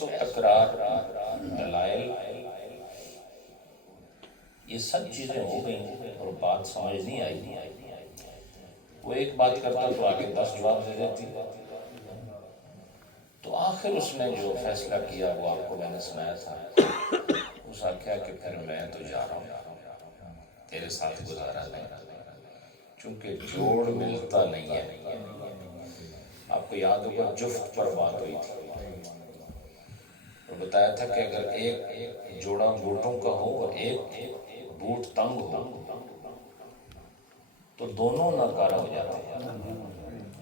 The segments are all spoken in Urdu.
تکرار، دلائل، یہ سب چیزیں ہو گئیں اور بات سمجھ نہیں آئی۔ وہ ایک بات کرتا تو آگے 10 جواب دے دیتی۔ تو آخر اس نے جو فیصلہ کیا وہ آپ کو میں نے سنایا تھا۔ اس نے کہا کہ پھر میں تو جا رہا ہوں، تیرے ساتھ گزارا نہیں، چونکہ جوڑ ملتا نہیں ہے۔ آپ کو یاد ہوگا جفت پر بات ہوئی تھی اور بتایا تھا کہ اگر ایک جوڑا بوٹوں کا ہو اور ایک بوٹ تنگ ہو تو دونوں ناکارہ ہو جاتے ہیں،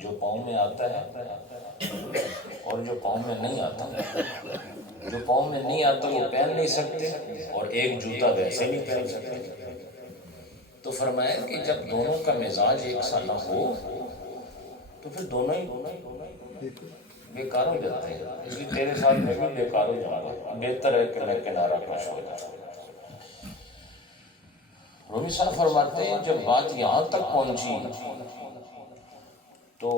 جو پاؤں میں آتا ہے اور جو پاؤں میں نہیں آتا۔ جو پاؤں میں نہیں آتا وہ پہن نہیں سکتے اور ایک جوتا ویسے نہیں پہن سکتے۔ تو فرمایا کہ جب دونوں کا مزاج ایک سا نہ ہو تو پھر دونوں ہی بیکار ہو جاتے ہیں۔ اس لیے تیرے ساتھ میں بھی بیکار ہو جاؤں گا، بہتر ہے کہ میں کنارہ کش ہو جاؤں۔ رومی صاحب فرماتے ہیں جب بات یہاں تک پہنچی تو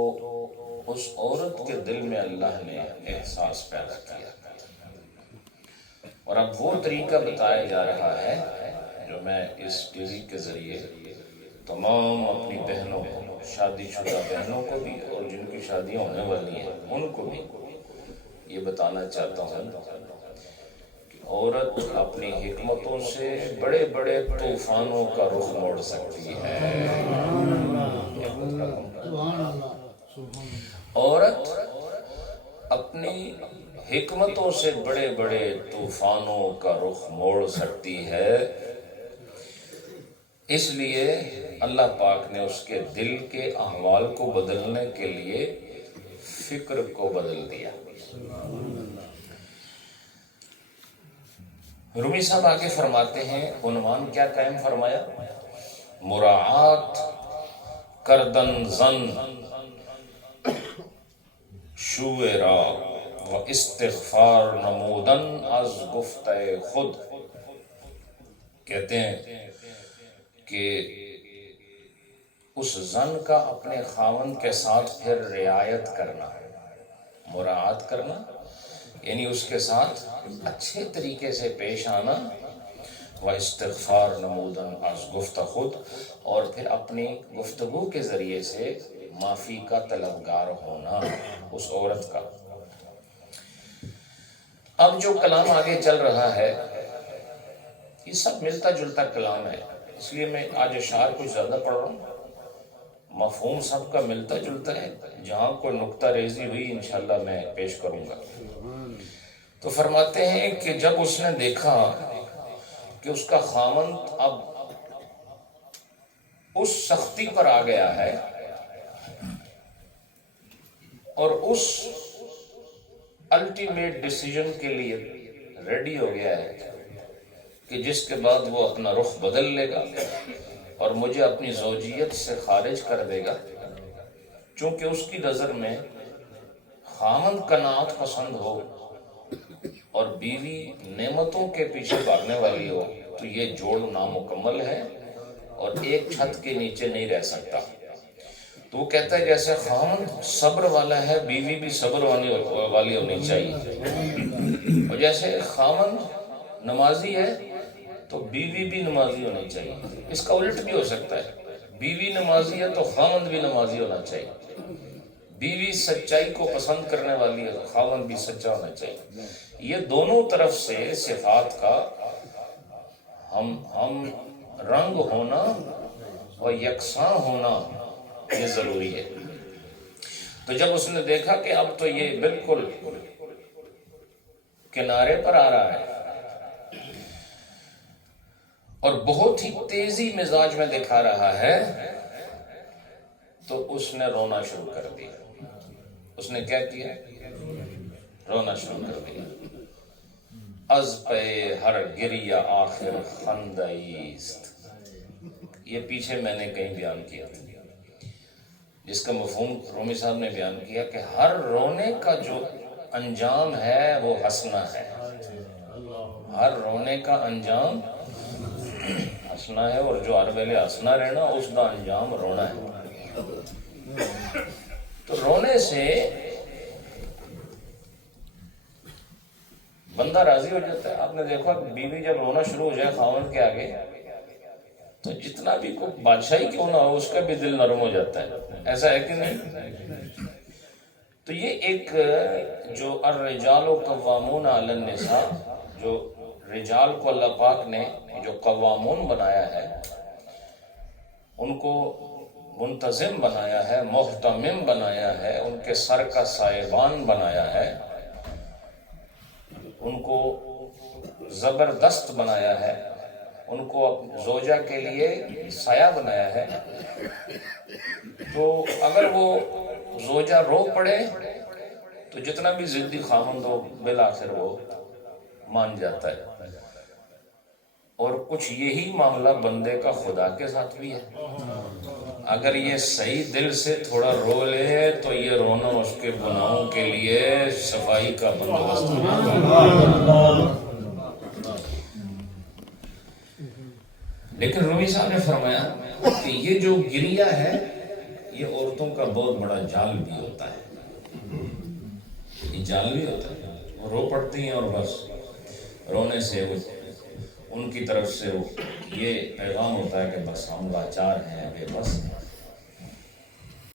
اس عورت کے دل میں اللہ نے احساس پیدا کیا، اور اب وہ طریقہ بتایا جا رہا ہے جو میں اس ٹی وی کے ذریعے تمام اپنی بہنوں کو، شادی شدہ بہنوں کو بھی اور جن کی شادیاں ہونے والی ہیں ان کو بھی یہ بتانا چاہتا ہوں کہ عورت اپنی حکمتوں سے بڑے بڑے طوفانوں کا رخ موڑ سکتی ہے۔ عورت اپنی حکمتوں سے بڑے بڑے طوفانوں کا رخ موڑ سکتی ہے۔ اس لیے اللہ پاک نے اس کے دل کے احوال کو بدلنے کے لیے فکر کو بدل دیا۔ رومی صاحب آگے فرماتے ہیں، عنوان کیا قائم فرمایا؟ مراعات کردن زن شوئرا و استغفار نمودن از گفتہ خود۔ کہتے ہیں کہ اس زن کا اپنے خاوند کے ساتھ پھر رعایت کرنا، مراعات کرنا یعنی اس کے ساتھ اچھے طریقے سے پیش آنا، و استغفار نمودن از گفتہ خود، اور پھر اپنی گفتگو کے ذریعے سے معافی کا طلبگار ہونا اس عورت کا۔ اب جو کلام آگے چل رہا ہے یہ سب ملتا جلتا کلام ہے، اس لیے میں آج اشعار کچھ زیادہ پڑھ رہا ہوں، مفہوم سب کا ملتا جلتا ہے، جہاں کوئی نکتہ ریزی ہوئی انشاءاللہ میں پیش کروں گا۔ تو فرماتے ہیں کہ جب اس نے دیکھا کہ اس کا خاوند اب اس سختی پر آ گیا ہے اور اس الٹیمیٹ ڈیسیژن کے لیے ریڈی ہو گیا ہے کہ جس کے بعد وہ اپنا رخ بدل لے گا اور مجھے اپنی زوجیت سے خارج کر دے گا، چونکہ اس کی نظر میں خاوند قناعت پسند ہو اور بیوی نعمتوں کے پیچھے بھاگنے والی ہو تو یہ جوڑ نامکمل ہے اور ایک چھت کے نیچے نہیں رہ سکتا۔ تو وہ کہتا ہے جیسے خاوند صبر والا ہے بیوی بھی صبر والی ہونی چاہیے، اور جیسے خاوند نمازی ہے تو بیوی بھی نمازی ہونی چاہیے۔ اس کا الٹ بھی ہو سکتا ہے، بیوی نمازی ہے تو خاوند بھی نمازی ہونا چاہیے، بیوی سچائی کو پسند کرنے والی ہے تو خاوند بھی سچا ہونا چاہیے۔ یہ دونوں طرف سے صفات کا ہم رنگ ہونا و یکساں ہونا یہ ضروری ہے۔ تو جب اس نے دیکھا کہ اب تو یہ بالکل کنارے پر آ رہا ہے اور بہت ہی تیزی مزاج میں دکھا رہا ہے، تو اس نے رونا شروع کر دیا۔ اس نے کیا کیا؟ رونا شروع کر دیا۔ از پہ ہر گریہ آخر خندائیست، یہ پیچھے میں نے کہیں بیان کیا تھا، جس کا مفہوم رومی صاحب نے بیان کیا کہ ہر رونے کا جو انجام ہے وہ ہنسنا ہے، ہر رونے کا انجام ہنسنا ہے، اور جو ہر ویلے ہنسنا رہنا اس کا انجام رونا ہے۔ تو رونے سے بندہ راضی ہو جاتا ہے. آپ نے دیکھا کہ بیوی جب رونا شروع ہو جائے خاوند کے آگے تو جتنا بھی کوئی بادشاہی کیوں نہ ہو اس کا بھی دل نرم ہو جاتا ہے. ایسا ہے کہ نہیں؟ تو یہ ایک جو الرجال قوامون علی النساء، جو رجال کو اللہ پاک نے جو قوامون بنایا ہے، ان کو منتظم بنایا ہے، محتمم بنایا ہے، ان کے سر کا سائبان بنایا ہے، ان کو زبردست بنایا ہے، ان کو زوجہ کے لیے سایہ بنایا ہے. تو اگر وہ زوجہ رو پڑے تو جتنا بھی ضدی خامند ہو بالآخر وہ مان جاتا ہے. اور کچھ یہی معاملہ بندے کا خدا کے ساتھ بھی ہے. اگر یہ صحیح دل سے تھوڑا رو لے تو یہ رونا اس کے گناہوں کے لیے صفائی کا بندوبست ہے. لیکن رومی صاحب نے فرمایا کہ یہ جو گریہ ہے یہ عورتوں کا بہت بڑا جال بھی ہوتا ہے. یہ جال بھی ہوتا ہے. وہ رو پڑتی ہیں اور بس رونے سے وہ ان کی طرف سے یہ پیغام ہوتا ہے کہ بس ہم لاچار ہیں، بے بس ہیں.